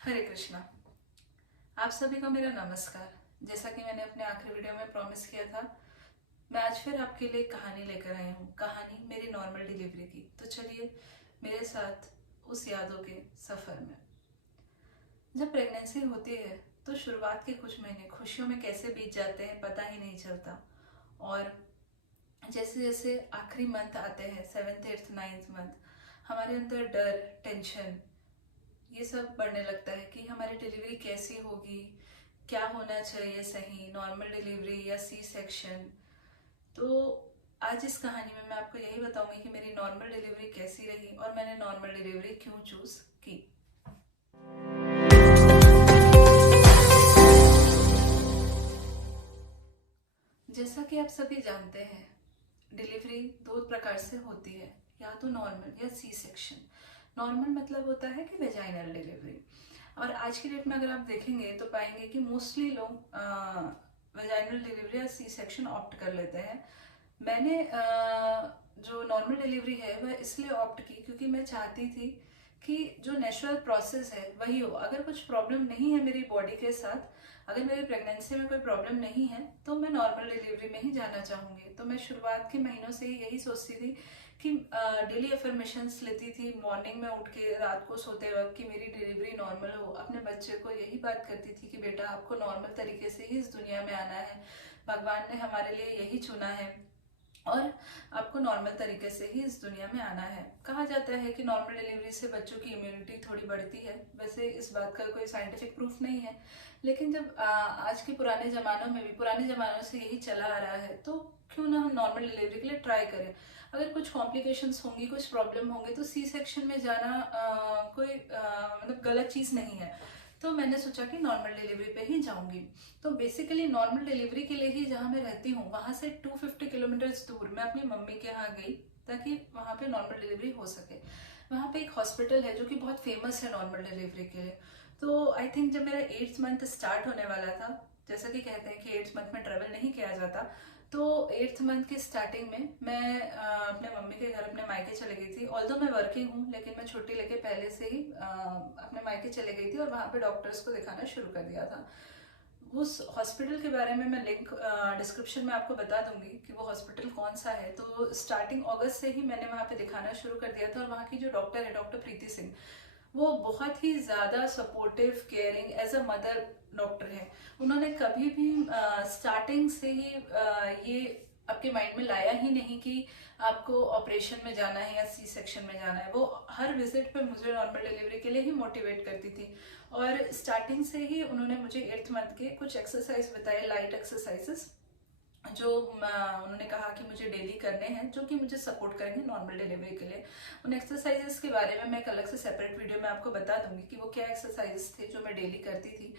हरे कृष्णा। आप सभी को मेरा नमस्कार। जैसा कि मैंने अपने आखिरी वीडियो में प्रॉमिस किया था, मैं आज फिर आपके लिए एक कहानी लेकर आई हूँ। कहानी मेरी नॉर्मल डिलीवरी की। तो चलिए मेरे साथ उस यादों के सफ़र में। जब प्रेगनेंसी होती है तो शुरुआत के कुछ महीने खुशियों में कैसे बीत जाते हैं पता ही नहीं चलता। और जैसे जैसे आखिरी मंथ आते हैं, 7th 8th 9th मंथ, हमारे अंदर डर, टेंशन, ये सब बढ़ने लगता है कि हमारी डिलीवरी कैसी होगी, क्या होना चाहिए, सही नॉर्मल डिलीवरी या सी सेक्शन। तो आज इस कहानी में मैं आपको यही बताऊंगी कि मेरी नॉर्मल डिलीवरी कैसी रही और मैंने नॉर्मल डिलीवरी क्यों चूज की। जैसा कि आप सभी जानते हैं, डिलीवरी दो प्रकार से होती है, या तो नॉर्मल या सी सेक्शन। नॉर्मल मतलब होता है कि वेजाइनल डिलीवरी। और आज की डेट में अगर आप देखेंगे तो पाएंगे कि मोस्टली लोग वेजाइनल डिलीवरी या सी सेक्शन ऑप्ट कर लेते हैं। मैंने जो नॉर्मल डिलीवरी है वह इसलिए ऑप्ट की क्योंकि मैं चाहती थी कि जो नेचुरल प्रोसेस है वही हो। अगर कुछ प्रॉब्लम नहीं है मेरी बॉडी के साथ, अगर मेरी प्रेगनेंसी में कोई प्रॉब्लम नहीं है, तो मैं नॉर्मल डिलीवरी में ही जाना चाहूँगी। तो मैं शुरुआत के महीनों से ही यही सोचती थी कि डेली अफर्मेशंस लेती थी मॉर्निंग में उठ के, रात को सोते वक्त, कि मेरी डिलीवरी नॉर्मल हो। अपने बच्चे को यही बात करती थी कि बेटा आपको नॉर्मल तरीके से ही इस दुनिया में आना है, भगवान ने हमारे लिए यही चुना है और आपको नॉर्मल तरीके से ही इस दुनिया में आना है। कहा जाता है कि नॉर्मल डिलीवरी से बच्चों की इम्यूनिटी थोड़ी बढ़ती है। वैसे इस बात का कोई साइंटिफिक प्रूफ नहीं है, लेकिन जब आज के पुराने ज़मानों में भी, पुराने ज़मानों से यही चला आ रहा है, तो क्यों ना हम नॉर्मल डिलीवरी के लिए ट्राई करें। अगर कुछ कॉम्प्लिकेशंस होंगी, कुछ प्रॉब्लम होंगे, तो सी सेक्शन में जाना कोई मतलब गलत चीज़ नहीं है। तो मैंने सोचा कि नॉर्मल डिलीवरी पे ही जाऊंगी। तो बेसिकली नॉर्मल डिलीवरी के लिए ही जहाँ मैं रहती हूँ वहाँ से 250 किलोमीटर्स दूर मैं अपनी मम्मी के यहाँ गई ताकि वहाँ पे नॉर्मल डिलीवरी हो सके। वहाँ पे एक हॉस्पिटल है जो कि बहुत फेमस है नॉर्मल डिलीवरी के लिए। तो आई थिंक जब मेरा 8th मंथ स्टार्ट होने वाला था, जैसा कि कहते हैं कि 8th मंथ में ट्रेवल नहीं किया जाता, तो 8th मंथ की स्टार्टिंग में मैं अपने मम्मी के घर, अपने मायके चले गई थी। ऑल्दो मैं वर्किंग हूँ, लेकिन मैं छुट्टी लेके पहले से ही अपने मायके चले गई थी और वहाँ पे डॉक्टर्स को दिखाना शुरू कर दिया था। उस हॉस्पिटल के बारे में मैं लिंक डिस्क्रिप्शन में आपको बता दूंगी कि वो हॉस्पिटल कौन सा है। तो स्टार्टिंग अगस्त से ही मैंने वहाँ पे दिखाना शुरू कर दिया था। और वहाँ की जो डॉक्टर है, डॉक्टर प्रीति सिंह, वो बहुत ही ज़्यादा supportive, caring, as a mother doctor है। उन्होंने कभी भी स्टार्टिंग से ही ये आपके माइंड में लाया ही नहीं कि आपको ऑपरेशन में जाना है या सी सेक्शन में जाना है। वो हर विजिट पे मुझे नॉर्मल डिलीवरी के लिए ही मोटिवेट करती थी। और स्टार्टिंग से ही उन्होंने मुझे 8th मंथ के कुछ एक्सरसाइज बताए, लाइट एक्सरसाइजेस, जो उन्होंने कहा कि मुझे डेली करने हैं, जो कि मुझे सपोर्ट करेंगे नॉर्मल डिलीवरी के लिए। उन एक्सरसाइजेस के बारे में मैं एक अलग से सेपरेट वीडियो में आपको बता दूंगी कि वो क्या एक्सरसाइजेस थे जो मैं डेली करती थी।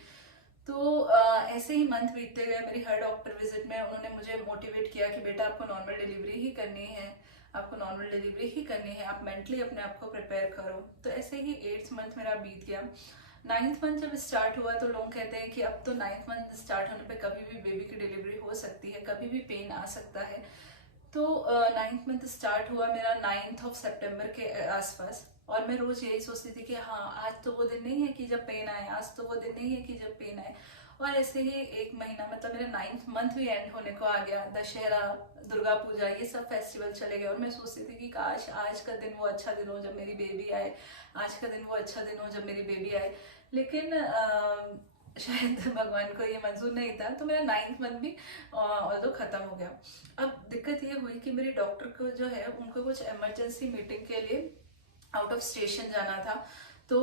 तो ऐसे ही मंथ बीतते गए। मेरी हर डॉक्टर विजिट में उन्होंने मुझे मोटिवेट किया कि बेटा आपको नॉर्मल डिलीवरी ही करनी है, आपको नॉर्मल डिलीवरी ही करनी है, आप मेंटली अपने आप को प्रिपेयर करो। तो ऐसे ही 8th मंथ मेरा बीत गया। 9th मंथ जब स्टार्ट हुआ तो लोग कहते हैं कि अब तो 9th मंथ स्टार्ट होने पे कभी भी बेबी की डिलीवरी हो सकती है, कभी भी पेन आ सकता है। तो 9th मंथ स्टार्ट हुआ मेरा 9th ऑफ सितंबर के आसपास। और मैं रोज यही सोचती थी कि हाँ, आज तो वो दिन नहीं है कि जब पेन आए, आज तो वो दिन नहीं है कि जब पेन आए। और ऐसे ही एक महीना, मतलब मेरा 9th मंथ भी एंड होने को आ गया। दशहरा, दुर्गा पूजा, ये सब फेस्टिवल चले गए और मैं सोचती थी कि काश आज का दिन वो अच्छा दिन हो जब मेरी बेबी आए, आज का दिन वो अच्छा दिन हो जब मेरी बेबी आए। लेकिन शायद भगवान को ये मंजूर नहीं था, तो मेरा 9th मंथ भी ऑल्दो खत्म हो गया। अब दिक्कत ये हुई कि मेरी डॉक्टर को जो है, उनको कुछ इमरजेंसी मीटिंग के लिए आउट ऑफ स्टेशन जाना था। तो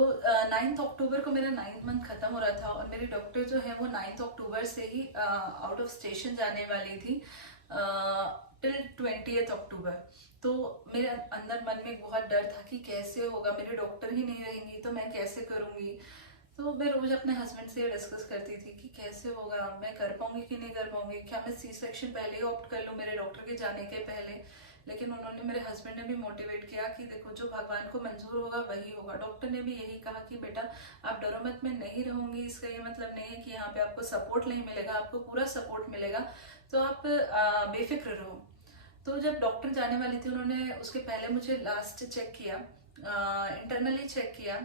9th अक्टूबर को मेरा 9th मंथ खत्म हो रहा था और मेरी डॉक्टर जो है वो 9th अक्टूबर से ही आउट ऑफ स्टेशन जाने वाली थी टिल 20th अक्टूबर। तो मेरे अंदर मन में बहुत डर था कि कैसे होगा, मेरे डॉक्टर ही नहीं रहेंगी तो मैं कैसे करूंगी। तो मैं रोज अपने हस्बैंड से डिस्कस करती थी कि कैसे होगा, मैं कर पाऊंगी कि नहीं कर पाऊंगी, क्या मैं सी सेक्शन पहले ही ऑप्ट कर लूँ मेरे डॉक्टर के जाने के पहले। लेकिन उन्होंने, मेरे हस्बैंड ने भी मोटिवेट किया कि देखो जो भगवान को मंजूर होगा वही होगा। डॉक्टर ने भी यही कहा कि बेटा आप डरो मत, मैं नहीं रहूंगी इसका ये मतलब नहीं है कि यहाँ पे आपको सपोर्ट नहीं मिलेगा, आपको पूरा सपोर्ट मिलेगा, तो आप बेफिक्र रहो। तो जब डॉक्टर जाने वाली थी, उन्होंने उसके पहले मुझे लास्ट चेक किया, इंटरनली चेक किया।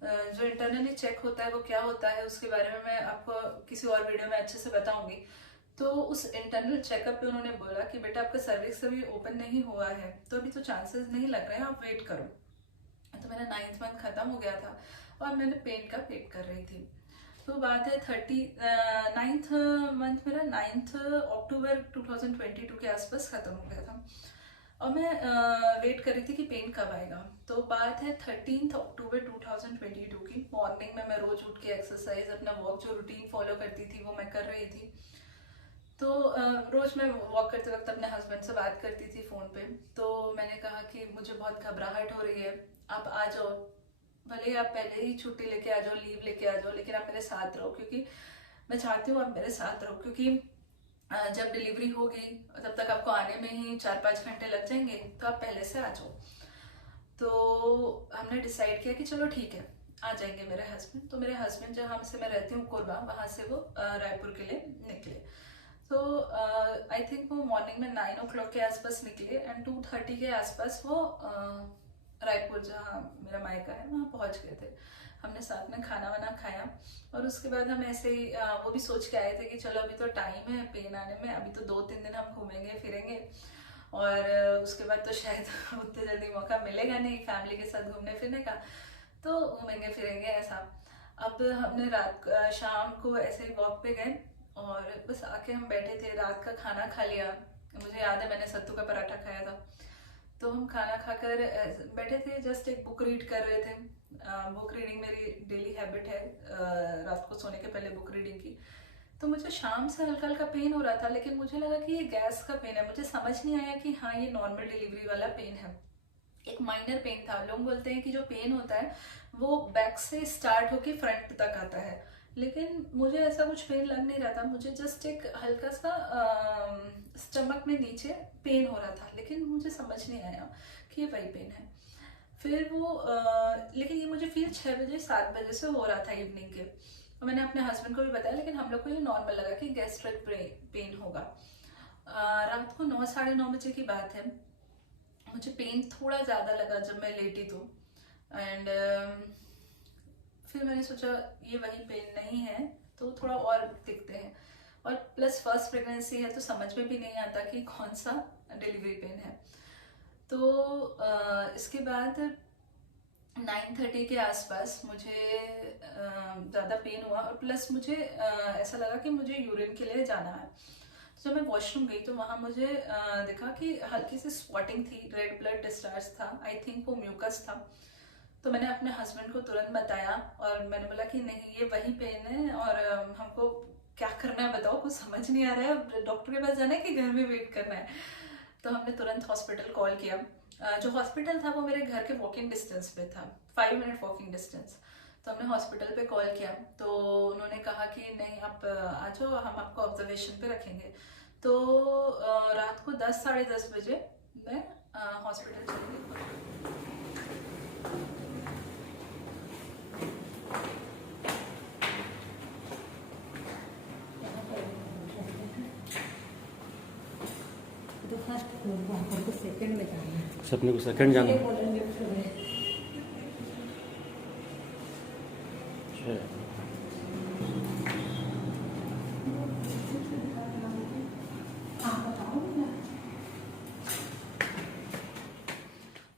जो इंटरनली चेक होता है वो क्या होता है उसके बारे में मैं आपको किसी और वीडियो में अच्छे से बताऊंगी। तो उस इंटरनल चेकअप पे उन्होंने बोला कि बेटा आपका सर्विक्स अभी ओपन नहीं हुआ है, तो अभी तो चांसेस नहीं लग रहे हैं, आप वेट करो। तो मेरा 9th मंथ खत्म हो गया था और मैंने पेन का वेट कर रही थी। तो बात है 9th मंथ मेरा 9th अक्टूबर 2022 के आसपास खत्म हो गया था और मैं वेट कर रही थी कि पेन कब आएगा। तो बात है 13th अक्टूबर 2022 की। मॉर्निंग में मैं रोज उठ के एक्सरसाइज अपना वॉक जो रूटीन फॉलो करती थी वो मैं कर रही थी। तो रोज मैं वॉक करते वक्त अपने हस्बैंड से बात करती थी फ़ोन पे। तो मैंने कहा कि मुझे बहुत घबराहट हो रही है, आप आ जाओ, भले ही आप पहले ही छुट्टी लेके आ जाओ, लीव लेके आ जाओ, लेकिन आप मेरे साथ रहो, क्योंकि मैं चाहती हूँ आप मेरे साथ रहो, क्योंकि जब डिलीवरी होगी तब तक आपको आने में ही 4-5 घंटे लग जाएंगे, तो आप पहले से आ जाओ। तो हमने डिसाइड किया कि चलो ठीक है, आ जाएंगे मेरे हस्बैंड। तो मेरे हस्बैंड जहाँ से मैं रहती हूँ कोरबा, वहाँ से वो रायपुर के लिए निकले। तो आई थिंक वो मॉर्निंग में 9 o'clock के आसपास निकले एंड 2:30 के आसपास वो रायपुर जहाँ मेरा मायका है वहाँ पहुँच गए थे। हमने साथ में खाना वाना खाया और उसके बाद हम ऐसे ही वो भी सोच के आए थे कि चलो अभी तो टाइम है पेन आने में, अभी तो 2-3 दिन हम घूमेंगे फिरेंगे और उसके बाद तो शायद उतने जल्दी मौका मिलेगा नहीं फैमिली के साथ घूमने फिरने का, तो घूमेंगे फिरेंगे ऐसा। अब हमने शाम को ऐसे ही वॉक पे गए और बस आके हम बैठे थे, रात का खाना खा लिया। मुझे याद है मैंने सत्तू का पराठा खाया था। तो हम खाना खाकर बैठे थे, जस्ट एक बुक रीड कर रहे थे। बुक रीडिंग मेरी डेली हैबिट है, रात को सोने के पहले बुक रीडिंग की। तो मुझे शाम से हल्का हल्का पेन हो रहा था, लेकिन मुझे लगा कि ये गैस का पेन है। मुझे समझ नहीं आया कि हाँ ये नॉर्मल डिलीवरी वाला पेन है, एक माइनर पेन था। लोग बोलते हैं कि जो पेन होता है वो बैक से स्टार्ट होके फ्रंट तक आता है, लेकिन मुझे ऐसा कुछ पेन लग नहीं रहा था। मुझे जस्ट एक हल्का सा स्टमक में नीचे पेन हो रहा था, लेकिन मुझे समझ नहीं आया कि ये वही पेन है। फिर वो लेकिन ये मुझे फिर 6 बजे 7 बजे से हो रहा था इवनिंग के, और मैंने अपने हस्बैंड को भी बताया, लेकिन हम लोग को ये नॉर्मल लगा कि गैस्ट्रिक पेन होगा। रात को 9-9:30 बजे की बात है, मुझे पेन थोड़ा ज़्यादा लगा जब मैं लेटी तो, एंड फिर मैंने सोचा ये वही पेन नहीं है, तो थोड़ा और दिखते हैं, और प्लस फर्स्ट प्रेगनेंसी है तो समझ में भी नहीं आता कि कौन सा डिलीवरी पेन है। तो इसके बाद 9:30 के आसपास मुझे ज़्यादा पेन हुआ, और प्लस मुझे ऐसा लगा कि मुझे यूरिन के लिए जाना है। तो जब मैं वॉशरूम गई तो वहाँ मुझे दिखा कि हल्की सी स्पॉटिंग थी, रेड ब्लड डिस्चार्ज था, आई थिंक वो म्यूकस था। तो मैंने अपने हस्बैंड को तुरंत बताया और मैंने बोला कि नहीं ये वही पेन है और हमको क्या करना है बताओ, कुछ समझ नहीं आ रहा है, डॉक्टर के पास जाना है कि घर में वेट करना है। तो हमने तुरंत हॉस्पिटल कॉल किया। जो हॉस्पिटल था वो मेरे घर के वॉकिंग डिस्टेंस पे था, 5 मिनट वॉकिंग डिस्टेंस। तो हमने हॉस्पिटल पे कॉल किया तो उन्होंने कहा कि नहीं आप आ जाओ, हम आपको ऑब्जर्वेशन पे रखेंगे। तो रात को 10-10:30 बजे मैं हॉस्पिटल चली गई। तो फर्स्ट फ्लोर को अपन को सेकंड में जाना है, सपने को सेकंड जाना है।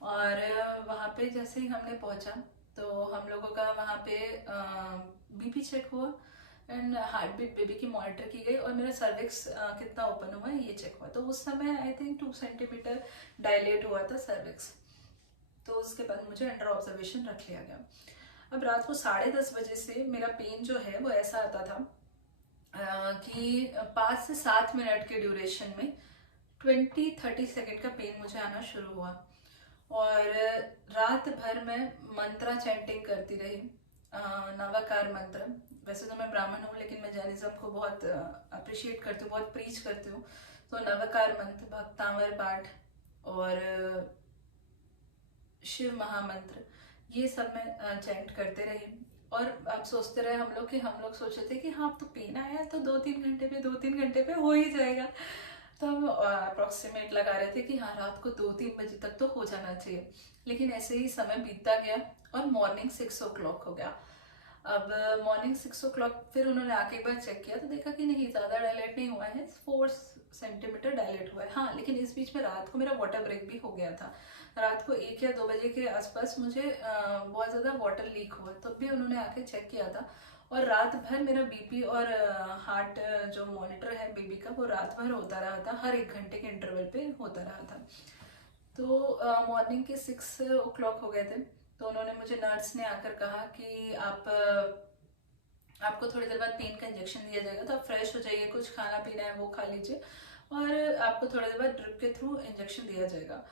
और वहाँ पे जैसे ही हमने पहुँचा तो हम लोगों का वहाँ पे बीपी चेक हुआ एंड हार्ट बीट बेबी की मॉनिटर की गई, और मेरा सर्विक्स कितना ओपन हुआ है ये चेक हुआ। तो उस समय आई थिंक 2 सेंटीमीटर डायलेट हुआ था सर्विक्स। तो उसके बाद मुझे अंडर ऑब्जर्वेशन रख लिया गया। अब रात को 10:30 बजे से मेरा पेन जो है वो ऐसा आता था कि 5 से 7 मिनट के ड्यूरेशन में 20-30 सेकेंड का पेन मुझे आना शुरू हुआ, और रात भर मैं मंत्रा चैंटिंग करती रही, नवाकार मंत्र। वैसे तो मैं ब्राह्मण हूँ लेकिन मैं जैनिज्म को बहुत अप्रिशिएट करती हूँ, बहुत प्रीच करती हूँ। तो नवाकार मंत्र, भक्तांवर पाठ और शिव महामंत्र, ये सब मैं चैंट करते रही। और अब सोचते रहे हम लोग सोचे थे कि हाँ अब तो पेन आया है तो 2-3 घंटे पे हो ही जाएगा। तब अप्रॉक्सीमेट लगा रहे थे कि हाँ रात को 2-3 बजे तक तो हो जाना चाहिए। लेकिन ऐसे ही समय बीतता गया और मॉर्निंग 6 o'clock हो गया। अब मॉर्निंग 6 o'clock फिर उन्होंने आके एक बार चेक किया तो देखा कि नहीं, ज़्यादा डायलेट नहीं हुआ है, 4 सेंटीमीटर डायलेट हुआ है। हाँ, लेकिन इस बीच में रात को मेरा वाटर ब्रेक भी हो गया था। रात को 1 या 2 बजे के आसपास मुझे बहुत ज़्यादा वाटर लीक हुआ, तब भी उन्होंने आके चेक किया था। और रात भर मेरा बीपी और हार्ट जो मॉनिटर है बेबी का, वो रात भर होता रहा था, हर 1 घंटे के इंटरवल पे होता रहा था। तो मॉर्निंग के 6 o'clock हो गए थे, तो उन्होंने मुझे, नर्स ने आकर कहा कि आपको थोड़ी देर बाद पेन का इंजेक्शन दिया जाएगा, तो आप फ्रेश हो जाइए, कुछ खाना पीना है वो खा लीजिए और आपको थोड़ी देर बाद ड्रिप के थ्रू इंजेक्शन दिया जाएगा।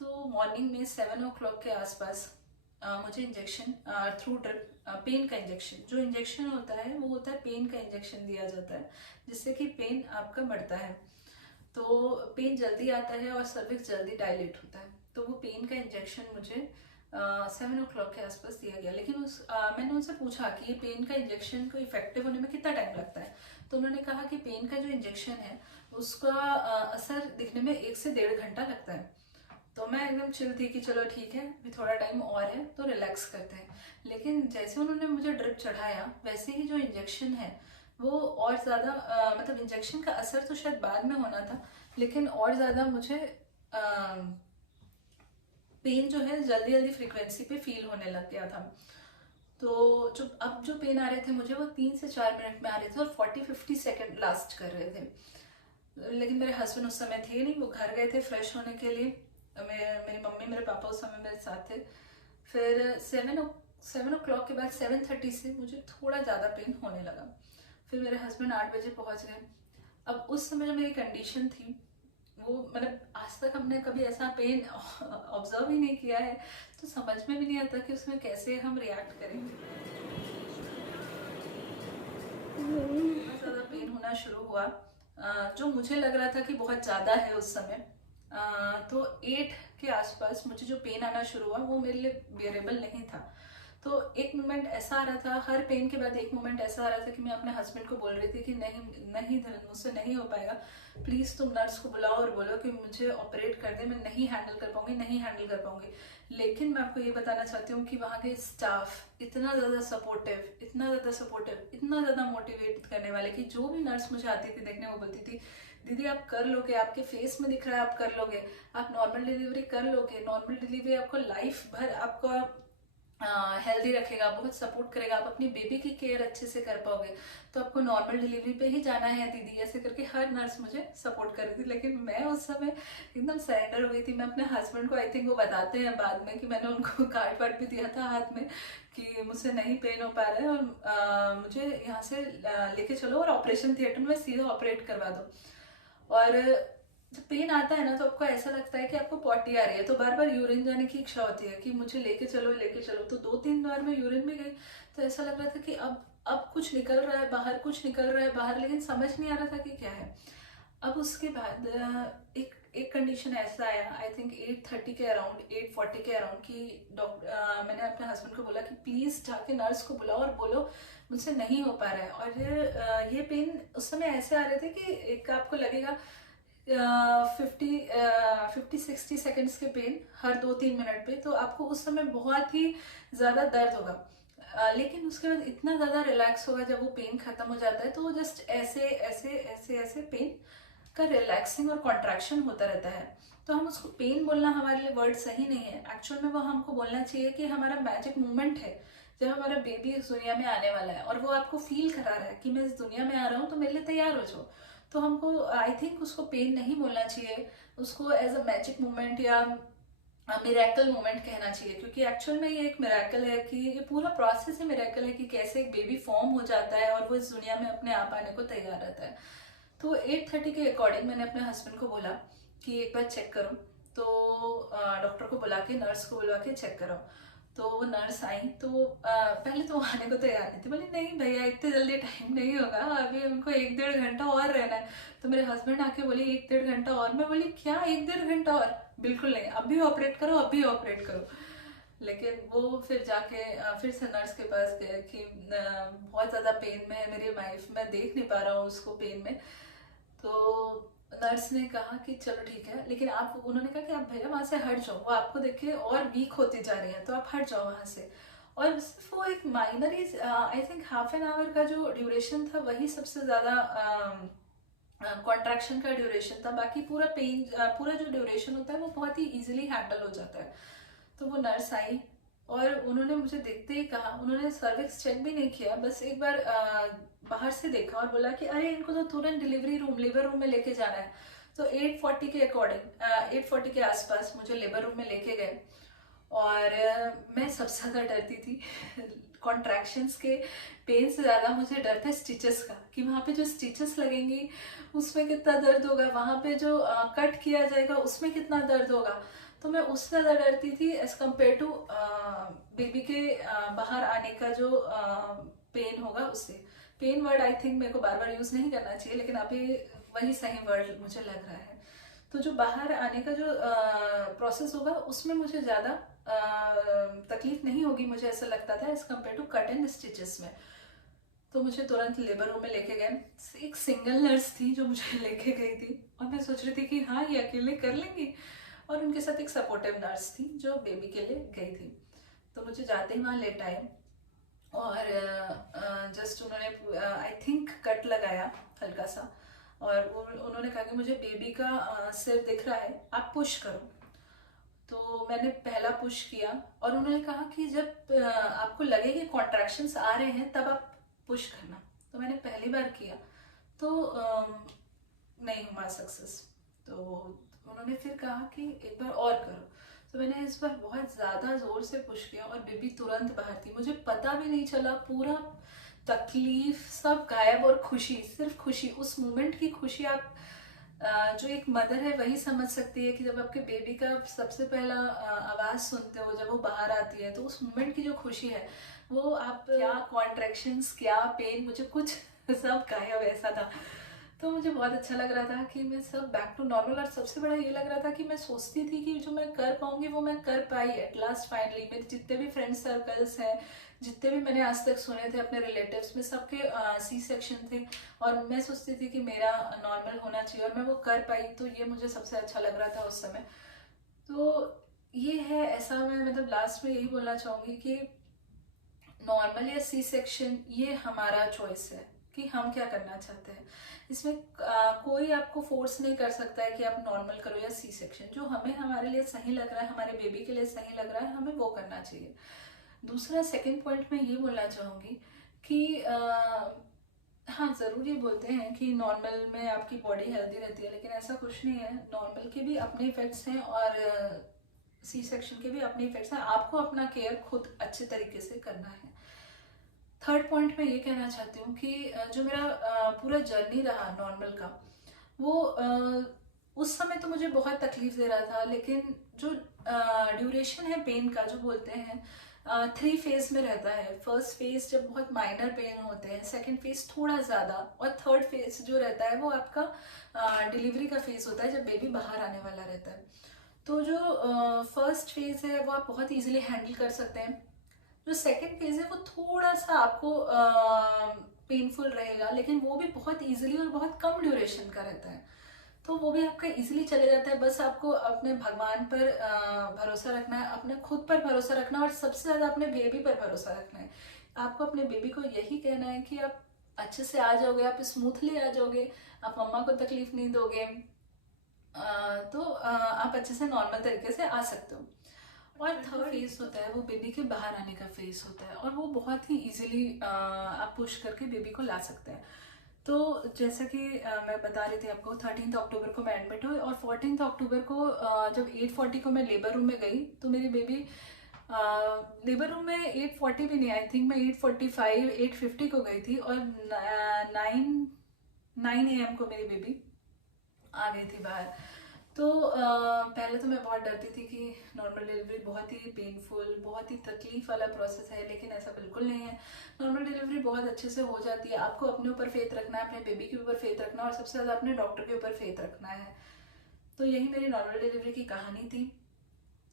तो मॉर्निंग में 7 o'clock के आसपास मुझे इंजेक्शन थ्रू ड्रिप, पेन का इंजेक्शन, जो इंजेक्शन होता है वो होता है पेन का इंजेक्शन दिया जाता है, जिससे कि पेन आपका बढ़ता है, तो पेन जल्दी आता है और सर्विक्स जल्दी डायलेट होता है। तो वो पेन का इंजेक्शन मुझे 7 o'clock के आसपास दिया गया। लेकिन मैंने उनसे पूछा कि ये पेन का इंजेक्शन को इफेक्टिव होने में कितना टाइम लगता है, तो उन्होंने कहा कि पेन का जो इंजेक्शन है उसका असर दिखने में 1 से 1.5 घंटा लगता है। तो मैं एकदम चिल थी कि चलो ठीक है, अभी थोड़ा टाइम और है तो रिलैक्स करते हैं। लेकिन जैसे उन्होंने मुझे ड्रिप चढ़ाया, वैसे ही जो इंजेक्शन है वो और ज़्यादा, मतलब इंजेक्शन का असर तो शायद बाद में होना था, लेकिन और ज़्यादा मुझे पेन जो है जल्दी जल्दी फ्रीक्वेंसी पे फील होने लग गया था। तो जो पेन आ रहे थे मुझे, वो 3 से 4 मिनट में आ रहे थे और 40-50 सेकेंड लास्ट कर रहे थे। लेकिन मेरे हस्बैंड उस समय थे नहीं, वो घर गए थे फ्रेश होने के लिए। मेरी मम्मी मेरे पापा उस समय मेरे साथ थे। फिर 7 o'clock के बाद 7:30 से मुझे थोड़ा ज़्यादा पेन होने लगा। फिर मेरे हस्बैंड 8 बजे पहुंच गए। अब उस समय जो मेरी कंडीशन थी, वो मतलब आज तक हमने कभी ऐसा पेन ऑब्जर्व ही नहीं किया है, तो समझ में भी नहीं आता कि उसमें कैसे हम रिएक्ट करेंगे। बहुत ज़्यादा पेन होना शुरू हुआ, जो मुझे लग रहा था कि बहुत ज़्यादा है उस समय। तो 8 के आसपास मुझे जो पेन आना शुरू हुआ वो मेरे लिए बियरेबल नहीं था। तो एक मोमेंट ऐसा आ रहा था, हर पेन के बाद एक मोमेंट ऐसा आ रहा था कि मैं अपने हस्बैंड को बोल रही थी कि नहीं नहीं धन, मुझसे नहीं हो पाएगा, प्लीज़ तुम नर्स को बुलाओ और बोलो कि मुझे ऑपरेट कर दे, मैं नहीं हैंडल कर पाऊंगी, नहीं हैंडल कर पाऊंगी। लेकिन मैं आपको ये बताना चाहती हूँ कि वहाँ के स्टाफ इतना ज़्यादा सपोर्टिव, इतना ज़्यादा सपोर्टिव, इतना ज़्यादा मोटिवेट करने वाले कि जो भी नर्स मुझे आती थी देखने, वो बोलती थी दीदी आप कर लोगे, आपके फेस में दिख रहा है आप कर लोगे, आप नॉर्मल डिलीवरी कर लोगे, नॉर्मल डिलीवरी आपको लाइफ भर आपका हेल्दी रखेगा, बहुत सपोर्ट करेगा, आप अपनी बेबी की केयर अच्छे से कर पाओगे, तो आपको नॉर्मल डिलीवरी पे ही जाना है दीदी, ऐसे करके हर नर्स मुझे सपोर्ट कर रही थी। लेकिन मैं उस समय एकदम सरेंडर हो गई थी। मैं अपने हस्बैंड को, आई थिंक वो बताते हैं बाद में, कि मैंने उनको कार्ड वार्ड भी दिया था हाथ में कि मुझसे नहीं पेन हो पा रहा है और मुझे यहाँ से लेके चलो और ऑपरेशन थिएटर में सीधा ऑपरेट करवा दो। और जब पेन आता है ना, तो आपको ऐसा लगता है कि आपको पॉटी आ रही है, तो बार बार यूरिन जाने की इच्छा होती है कि मुझे लेके चलो लेके चलो। तो 2-3 बार मैं यूरिन में गई, तो ऐसा लग रहा था कि अब कुछ निकल रहा है बाहर, कुछ निकल रहा है बाहर, लेकिन समझ नहीं आ रहा था कि क्या है। अब उसके बाद एक कंडीशन ऐसा आया, आई थिंक 8:30 के अराउंड, 8:40 के अराउंड, कि मैंने अपने हस्बैंड को बोला कि प्लीज़ जाके नर्स को बुलाओ और बोलो मुझसे नहीं हो पा रहा है। और ये पेन उस समय ऐसे आ रहे थे कि एक आपको लगेगा 50-60 सेकेंड्स के पेन हर 2-3 मिनट पे, तो आपको उस समय बहुत ही ज़्यादा दर्द होगा। लेकिन उसके बाद इतना ज़्यादा रिलैक्स होगा जब वो पेन खत्म हो जाता है, तो वो जस्ट ऐसे ऐसे ऐसे ऐसे पेन का रिलैक्सिंग और कॉन्ट्रैक्शन होता रहता है। तो हम उसको पेन बोलना हमारे लिए वर्ड सही नहीं है, एक्चुअल में वो हमको बोलना चाहिए कि हमारा मैजिक मूवमेंट है, जब हमारा बेबी इस दुनिया में आने वाला है और वो आपको फील करा रहा है कि मैं इस दुनिया में आ रहा हूँ, तो मेरे लिए तैयार हो जाओ। तो हमको, आई थिंक, उसको पेन नहीं बोलना चाहिए, उसको एज अ मैजिक मूवमेंट या मिरेकल मोमेंट कहना चाहिए, क्योंकि एक्चुअल में ये एक मिरेकल है, कि ये पूरा प्रोसेस ही मिरेकल है कि कैसे एक बेबी फॉर्म हो जाता है और वो इस दुनिया में अपने आप आने को तैयार रहता है। तो 8:30 के अकॉर्डिंग मैंने अपने हस्बैंड को बोला कि एक बार चेक करो। तो डॉक्टर को बुला के, नर्स को बुला के चेक करो। तो वो नर्स आई, तो पहले तो आने को तैयार नहीं थी, बोली नहीं भैया इतने जल्दी टाइम नहीं होगा, अभी हमको 1-1.5 घंटा और रहना है। तो मेरे हस्बैंड आके बोले 1-1.5 घंटा और? मैं बोली क्या 1-1.5 घंटा और? बिल्कुल नहीं, अभी ऑपरेट करो, अभी ऑपरेट करो। लेकिन वो फिर जाके फिर से नर्स के पास गए कि बहुत ज़्यादा पेन में है मेरी वाइफ, मैं देख नहीं पा रहा हूँ उसको पेन में। तो नर्स ने कहा कि चलो ठीक है, लेकिन आप, उन्होंने कहा कि आप भैया वहाँ से हट जाओ, वो आपको देख के और वीक होती जा रही है, तो आप हट जाओ वहाँ से। और सिर्फ वो एक minor he, I think half an hour का जो ड्यूरेशन था वही सबसे ज़्यादा कॉन्ट्रैक्शन का ड्यूरेशन था। बाकी पूरा पेन, पूरा जो ड्यूरेशन होता है वो बहुत ही इजीली हैंडल हो जाता है। तो वो नर्स आई और उन्होंने मुझे देखते ही कहा, उन्होंने सर्विक्स चेक भी नहीं किया, बस एक बार बाहर से देखा और बोला कि अरे इनको तो तुरंत डिलीवरी रूम, लेबर रूम में लेके जाना है। तो 8:40 के अकॉर्डिंग, 8:40 के आसपास मुझे लेबर रूम में लेके गए। और मैं सबसे ज़्यादा डरती थी कॉन्ट्रैक्शंस के पेन से ज़्यादा मुझे डर था स्टिचेस का, कि वहाँ पे जो स्टिचेस लगेंगी उसमें कितना दर्द होगा, वहाँ पे जो कट किया जाएगा उसमें कितना दर्द होगा। तो मैं उससे ज़्यादा डरती थी एज कम्पेयर टू बेबी के बाहर आने का जो पेन होगा उससे। पेन वर्ड आई थिंक मेरे को बार बार यूज़ नहीं करना चाहिए, लेकिन अभी वही सही वर्ड मुझे लग रहा है। तो जो बाहर आने का जो प्रोसेस होगा उसमें मुझे ज़्यादा तकलीफ नहीं होगी, मुझे ऐसा लगता था as compare to cut and stitches में। तो मुझे तुरंत लेबर रूम में लेके गए। एक सिंगल नर्स थी जो मुझे लेके गई थी, और मैं सोच रही थी कि हाँ ये अकेले कर लेंगी, और उनके साथ एक सपोर्टिव नर्स थी जो बेबी के लिए गई थी। तो मुझे जाते ही वहाँ लेट आए और जस्ट उन्होंने आई थिंक कट लगाया हल्का सा, और उन्होंने कहा कि मुझे बेबी का सिर दिख रहा है, आप पुश करो। तो मैंने पहला पुश किया और उन्होंने कहा कि जब आपको लगे कि कॉन्ट्रैक्शंस आ रहे हैं तब आप पुश करना। तो मैंने पहली बार किया तो नहीं हुआ सक्सेस। तो उन्होंने फिर कहा कि एक बार और करो। तो मैंने इस बार बहुत ज़्यादा ज़ोर से पुश किया और बेबी तुरंत बाहर थी। मुझे पता भी नहीं चला, पूरा तकलीफ सब गायब और खुशी, सिर्फ खुशी, उस मोमेंट की खुशी। आप जो एक मदर है वही समझ सकती है कि जब आपके बेबी का सबसे पहला आवाज़ सुनते हो, जब वो बाहर आती है, तो उस मोमेंट की जो खुशी है वो आप, क्या कॉन्ट्रैक्शंस, क्या पेन, मुझे कुछ सब गायब ऐसा था। तो मुझे बहुत अच्छा लग रहा था कि मैं सब बैक टू नॉर्मल। और सबसे बड़ा ये लग रहा था कि मैं सोचती थी कि जो मैं कर पाऊंगी वो मैं कर पाई एट लास्ट फाइनली। मेरे जितने भी फ्रेंड सर्कल्स हैं, जितने भी मैंने आज तक सुने थे अपने रिलेटिव्स में, सबके सी सेक्शन थे, और मैं सोचती थी कि मेरा नॉर्मल होना चाहिए, और मैं वो कर पाई। तो ये मुझे सबसे अच्छा लग रहा था उस समय। तो ये है ऐसा। मैं मतलब लास्ट में यही बोलना चाहूँगी कि नॉर्मल या सी सेक्शन ये हमारा चॉइस है कि हम क्या करना चाहते हैं। इसमें कोई आपको फोर्स नहीं कर सकता है कि आप नॉर्मल करो या सी सेक्शन। जो हमें, हमारे लिए सही लग रहा है, हमारे बेबी के लिए सही लग रहा है, हमें वो करना चाहिए। दूसरा सेकंड पॉइंट में ये बोलना चाहूँगी कि हाँ, ज़रूर ये बोलते हैं कि नॉर्मल में आपकी बॉडी हेल्दी रहती है, लेकिन ऐसा कुछ नहीं है। नॉर्मल के भी अपने इफेक्ट्स हैं और सी सेक्शन के भी अपने इफेक्ट्स हैं। आपको अपना केयर खुद अच्छे तरीके से करना है। थर्ड पॉइंट में ये कहना चाहती हूँ कि जो मेरा पूरा जर्नी रहा नॉर्मल का, वो उस समय तो मुझे बहुत तकलीफ दे रहा था, लेकिन जो ड्यूरेशन है पेन का, जो बोलते हैं 3 फेज में रहता है। फर्स्ट फेज जब बहुत माइनर पेन होते हैं, सेकंड फेज थोड़ा ज़्यादा, और थर्ड फेज जो रहता है वो आपका डिलीवरी का फेज होता है, जब बेबी बाहर आने वाला रहता है। तो जो फर्स्ट फेज है वो आप बहुत इजीली हैंडल कर सकते हैं। जो सेकंड फेज है वो थोड़ा सा आपको पेनफुल रहेगा, लेकिन वो भी बहुत इजीली और बहुत कम ड्यूरेशन का रहता है, तो वो भी आपका इजीली चले जाता है। बस आपको अपने भगवान पर भरोसा रखना है, अपने खुद पर भरोसा रखना है, और सबसे ज़्यादा अपने बेबी पर भरोसा रखना है। आपको अपने बेबी को यही कहना है कि आप अच्छे से आ जाओगे, आप स्मूथली आ जाओगे, आप मम्मा को तकलीफ नहीं दोगे, तो आप अच्छे से नॉर्मल तरीके से आ सकते हो। और थर्ड फेस होता है वो बेबी के बाहर आने का फेस होता है, और वो बहुत ही इजीली आप पुश करके बेबी को ला सकते हैं। तो जैसा कि मैं बता रही थी आपको, 13 अक्टूबर को मैं एडमिट हुई, और 14 अक्टूबर को जब 8:40 को मैं लेबर रूम में गई, तो मेरी बेबी लेबर रूम में 8:40 भी नहीं, आई थिंक मैं 8:45 8:50 को गई थी, और 9 AM को मेरी बेबी आ गई थी बाहर। तो पहले तो मैं बहुत डरती थी कि नॉर्मल डिलीवरी बहुत ही पेनफुल, बहुत ही तकलीफ वाला प्रोसेस है, लेकिन ऐसा बिल्कुल नहीं है। नॉर्मल डिलीवरी बहुत अच्छे से हो जाती है। आपको अपने ऊपर फेथ रखना है, अपने बेबी के ऊपर फेथ रखना है, और सबसे ज़्यादा अपने डॉक्टर के ऊपर फेथ रखना है। तो यही मेरी नॉर्मल डिलीवरी की कहानी थी।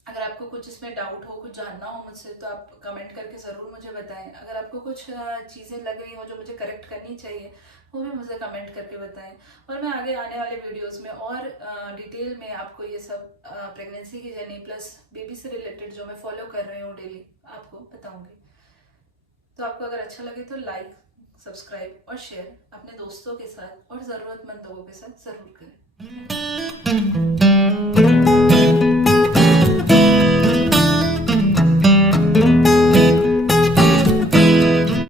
अगर आपको कुछ इसमें डाउट हो, कुछ जानना हो मुझसे, तो आप कमेंट करके ज़रूर मुझे बताएं। अगर आपको कुछ चीज़ें लग रही हो जो मुझे करेक्ट करनी चाहिए, वो भी मुझे कमेंट करके बताएं। और मैं आगे आने वाले वीडियोस में और डिटेल में आपको ये सब प्रेगनेंसी की जर्नी प्लस बेबी से रिलेटेड जो मैं फॉलो कर रही हूँ डेली, आपको बताऊंगी। तो आपको अगर अच्छा लगे तो लाइक, सब्सक्राइब और शेयर अपने दोस्तों के साथ और ज़रूरतमंद लोगों के साथ ज़रूर करें।